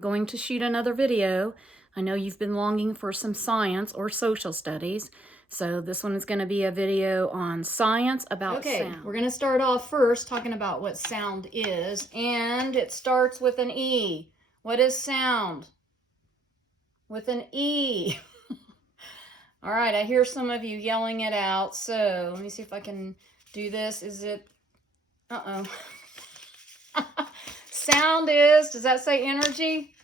Going to shoot another video. I know you've been longing for some science or social studies, so this one is going to be a video on science about sound. We're going to start off first talking about what sound is, and it starts with an E. What is sound? With an E. All right, I hear some of you yelling it out, so let me see if I can do this. Is it... Uh-oh. Sound is, does that say energy?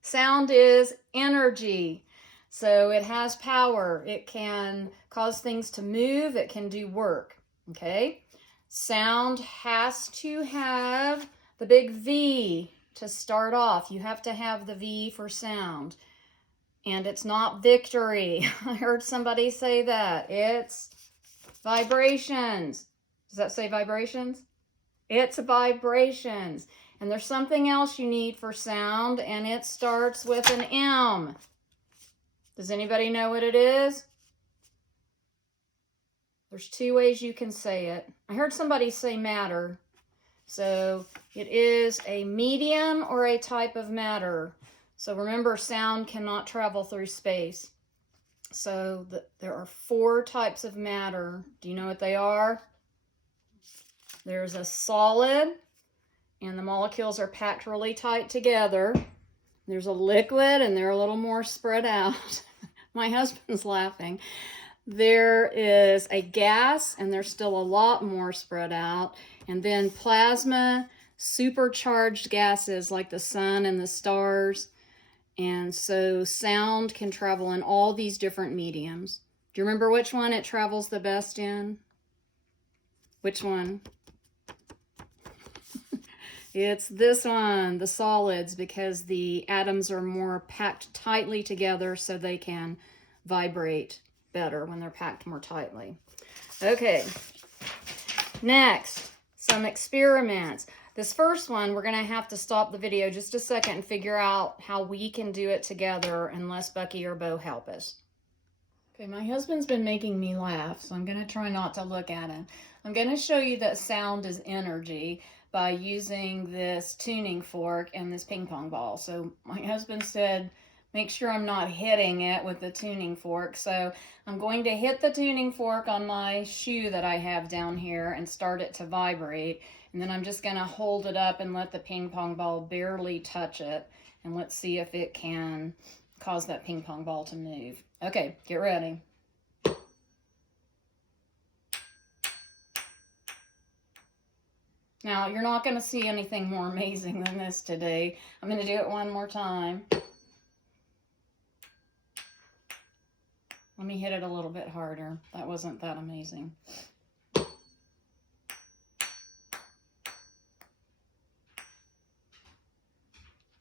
Sound is energy. So it has power. It can cause things to move. It can do work. Okay? Sound has to have the big V to start off. You have to have the V for sound. And it's not victory. I heard somebody say that. It's vibrations. Does that say vibrations? It's vibrations. And there's something else you need for sound, and it starts with an M. Does anybody know what it is? There's two ways you can say it. I heard somebody say matter. So it is a medium or a type of matter. So remember, sound cannot travel through space. So there are 4 types of matter. Do you know what they are? There's a solid, and the molecules are packed really tight together. There's a liquid, and they're a little more spread out. My husband's laughing. There is a gas, and they're still a lot more spread out. And then plasma, supercharged gases like the sun and the stars. And so sound can travel in all these different mediums. Do you remember which one it travels the best in? Which one? It's this one, the solids, because the atoms are more packed tightly together so they can vibrate better when they're packed more tightly. Okay, next, some experiments. This first one, we're going to have to stop the video just a second and figure out how we can do it together unless Bucky or Bo help us. Okay, my husband's been making me laugh, so I'm going to try not to look at him. I'm going to show you that sound is energy by using this tuning fork and this ping pong ball. So my husband said, make sure I'm not hitting it with the tuning fork. So I'm going to hit the tuning fork on my shoe that I have down here and start it to vibrate. And then I'm just going to hold it up and let the ping pong ball barely touch it. And let's see if it can cause that ping pong ball to move. Okay, get ready. Now, you're not going to see anything more amazing than this today. I'm going to do it one more time. Let me hit it a little bit harder. That wasn't that amazing.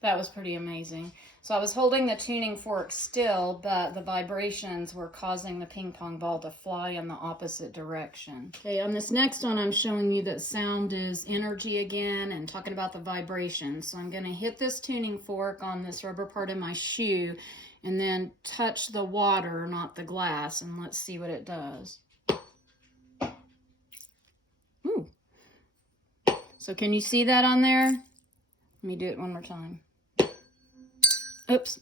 That was pretty amazing. So I was holding the tuning fork still, but the vibrations were causing the ping pong ball to fly in the opposite direction. Okay, on this next one, I'm showing you that sound is energy again and talking about the vibrations. So I'm going to hit this tuning fork on this rubber part of my shoe and then touch the water, not the glass, and let's see what it does. Ooh. So can you see that on there? Let me do it one more time. Oops.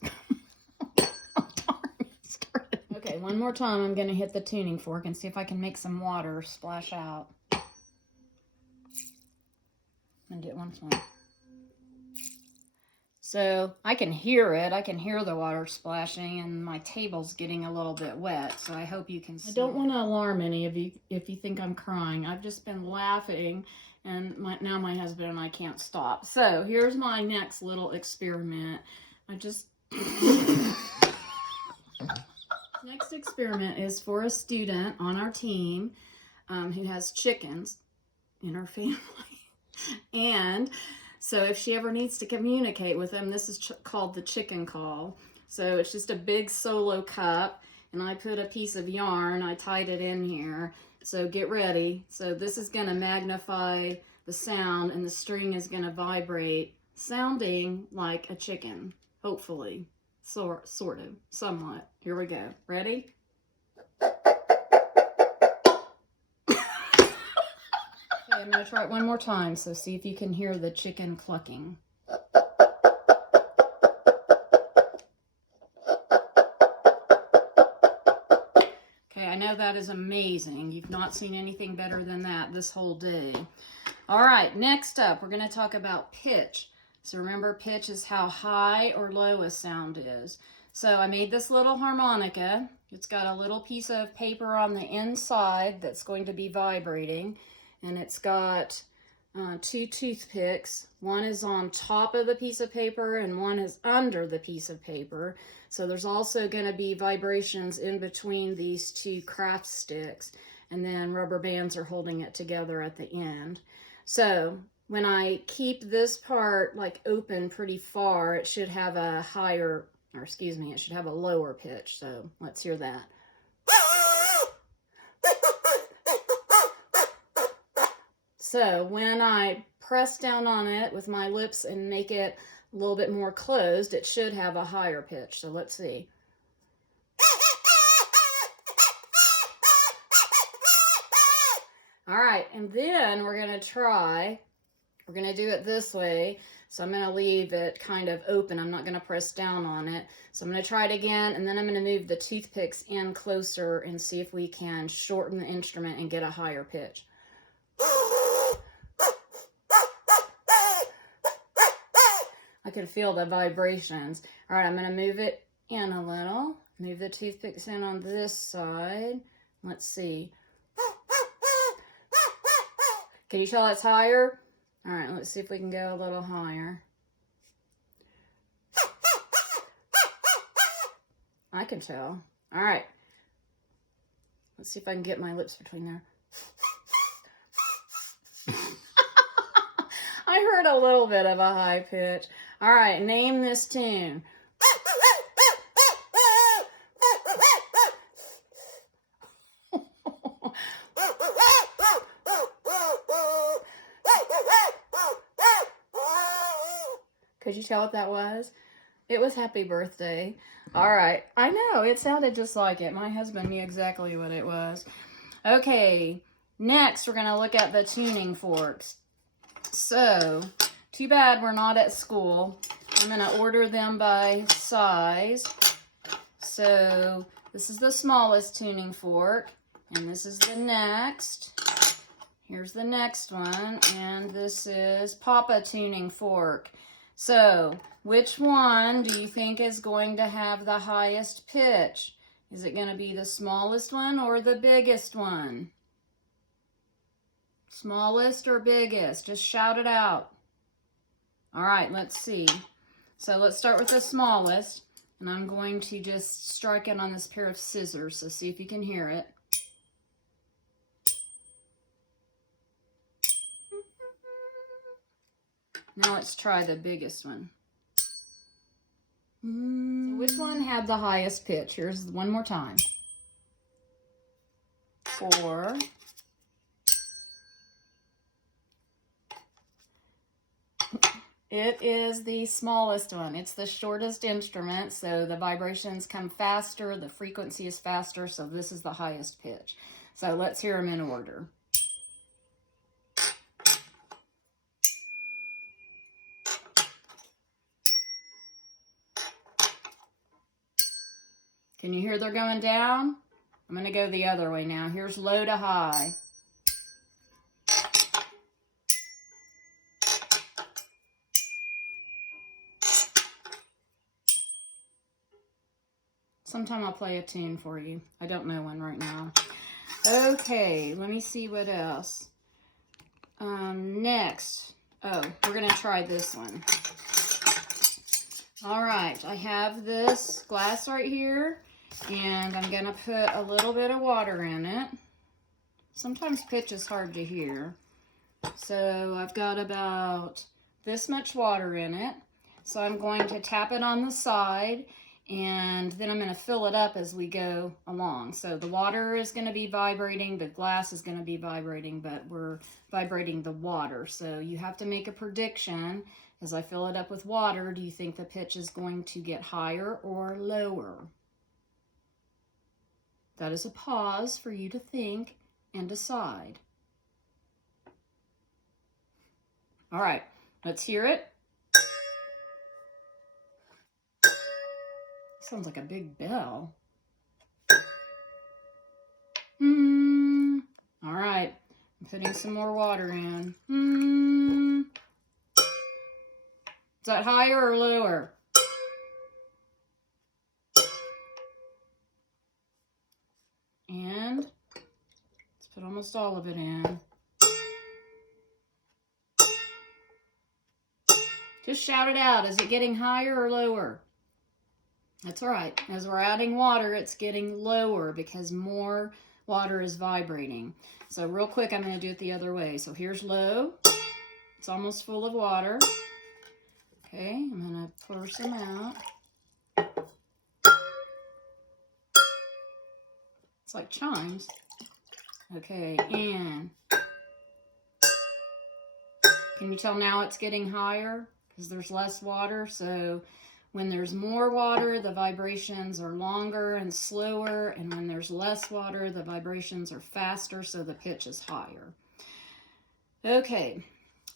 Okay, one more time I'm going to hit the tuning fork and see if I can make some water splash out. I'm going to do it once more. So I can hear it. I can hear the water splashing, and my table's getting a little bit wet, so I hope you can see. I don't want to alarm any of you if you think I'm crying. I've just been laughing, and now my husband and I can't stop. So here's my next little experiment. Next experiment is for a student on our team who has chickens in her family. And so if she ever needs to communicate with them, this is called the chicken call. So it's just a big solo cup, and I put a piece of yarn, I tied it in here. So get ready. So this is going to magnify the sound, and the string is going to vibrate, sounding like a chicken. Hopefully, sort of, somewhat. Here we go. Ready? Okay, I'm going to try it one more time, so see if you can hear the chicken clucking. know that is amazing. You've not seen anything better than that this whole day. All right, next up, we're going to talk about pitch. So remember, pitch is how high or low a sound is. So I made this little harmonica. It's got a little piece of paper on the inside that's going to be vibrating. And it's got 2 toothpicks. One is on top of the piece of paper and one is under the piece of paper. So there's also going to be vibrations in between these 2 craft sticks. And then rubber bands are holding it together at the end. So when I keep this part like open pretty far, it should have a higher, or excuse me, it should have a lower pitch. So let's hear that. So when I press down on it with my lips and make it a little bit more closed, it should have a higher pitch. So let's see. All right, and then we're going to do it this way. So I'm going to leave it kind of open. I'm not going to press down on it. So I'm going to try it again, and then I'm going to move the toothpicks in closer and see if we can shorten the instrument and get a higher pitch. I can feel the vibrations. All right, I'm going to move it in a little. Move the toothpicks in on this side. Let's see. Can you tell it's higher? All right, let's see if we can go a little higher. I can tell. All right. Let's see if I can get my lips between there. I heard a little bit of a high pitch. All right, name this tune. Could you tell what that was? It was Happy Birthday. All right. I know. It sounded just like it. My husband knew exactly what it was. Okay. Next, we're going to look at the tuning forks. So, too bad we're not at school. I'm going to order them by size. So, this is the smallest tuning fork. And this is the next. Here's the next one. And this is Papa tuning fork. So, which one do you think is going to have the highest pitch? Is it going to be the smallest one or the biggest one? Smallest or biggest? Just shout it out. All right, let's see. So let's start with the smallest. And I'm going to just strike it on this pair of scissors. So see if you can hear it. Now let's try the biggest one. So which one had the highest pitch? Here's one more time. 4. It is the smallest one. It's the shortest instrument, so the vibrations come faster, the frequency is faster, so this is the highest pitch. So let's hear them in order. Can you hear they're going down? I'm going to go the other way now. Here's low to high. Sometime I'll play a tune for you. I don't know one right now. Okay, let me see what else. Next. Oh, we're going to try this one. All right, I have this glass right here, and I'm going to put a little bit of water in it. Sometimes pitch is hard to hear. So I've got about this much water in it. So I'm going to tap it on the side, and then I'm going to fill it up as we go along. So the water is going to be vibrating, the glass is going to be vibrating, but we're vibrating the water. So you have to make a prediction. As I fill it up with water, do you think the pitch is going to get higher or lower? That is a pause for you to think and decide. All right, let's hear it. Sounds like a big bell. Putting some more water in. Is that higher or lower? And let's put almost all of it in. Just shout it out. Is it getting higher or lower? That's all right. As we're adding water, it's getting lower because more water is vibrating. So real quick, I'm going to do it the other way. So here's low. It's almost full of water. Okay, I'm going to pour some out. It's like chimes. Okay, and can you tell now it's getting higher? Because there's less water. So when there's more water, the vibrations are longer and slower. And when there's less water, the vibrations are faster, so the pitch is higher. Okay,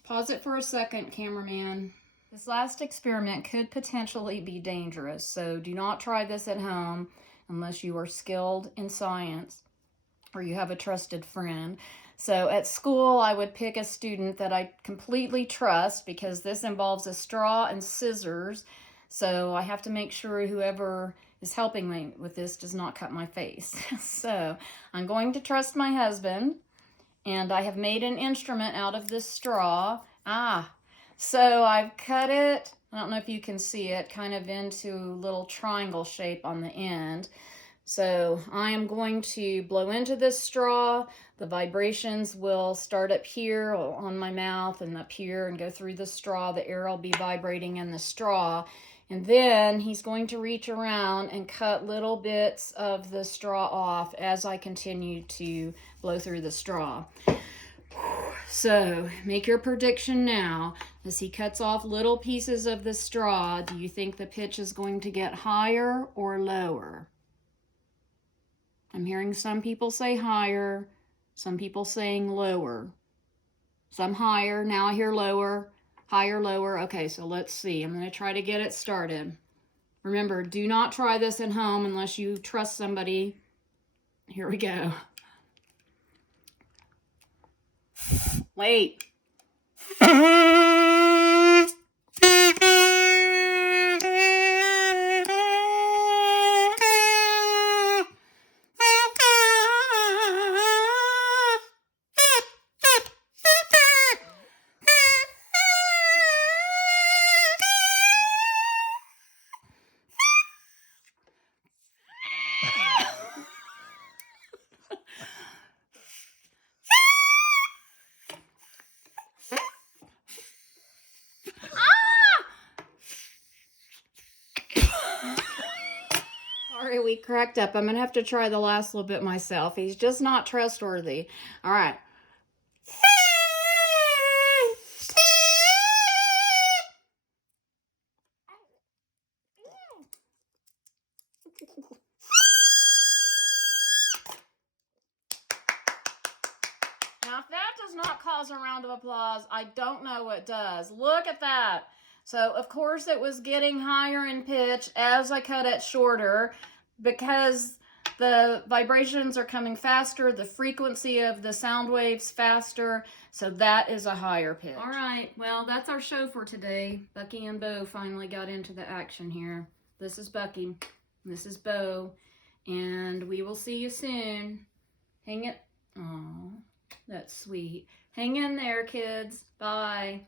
pause it for a second, cameraman. This last experiment could potentially be dangerous, so do not try this at home unless you are skilled in science or you have a trusted friend. So at school, I would pick a student that I completely trust because this involves a straw and scissors. So I have to make sure whoever is helping me with this does not cut my face. So I'm going to trust my husband, and I have made an instrument out of this straw. So I've cut it, I don't know if you can see it, kind of into a little triangle shape on the end. So I am going to blow into this straw. The vibrations will start up here on my mouth and up here and go through the straw. The air will be vibrating in the straw. And then he's going to reach around and cut little bits of the straw off as I continue to blow through the straw. So make your prediction now. As he cuts off little pieces of the straw, do you think the pitch is going to get higher or lower? I'm hearing some people say higher, some people saying lower. Some higher, now I hear lower, higher, lower. Okay, so let's see. I'm going to try to get it started. Remember, do not try this at home unless you trust somebody. Here we go. Wait. Sorry, we cracked up. I'm going to have to try the last little bit myself. He's just not trustworthy. All right. Now, if that does not cause a round of applause, I don't know what does. Look at that. So, of course, it was getting higher in pitch as I cut it shorter because the vibrations are coming faster, the frequency of the sound waves faster, so that is a higher pitch. All right, well, that's our show for today. Bucky and Bo finally got into the action here. This is Bucky, this is Bo, and we will see you soon. Hang it. Oh, that's sweet. Hang in there, kids. Bye.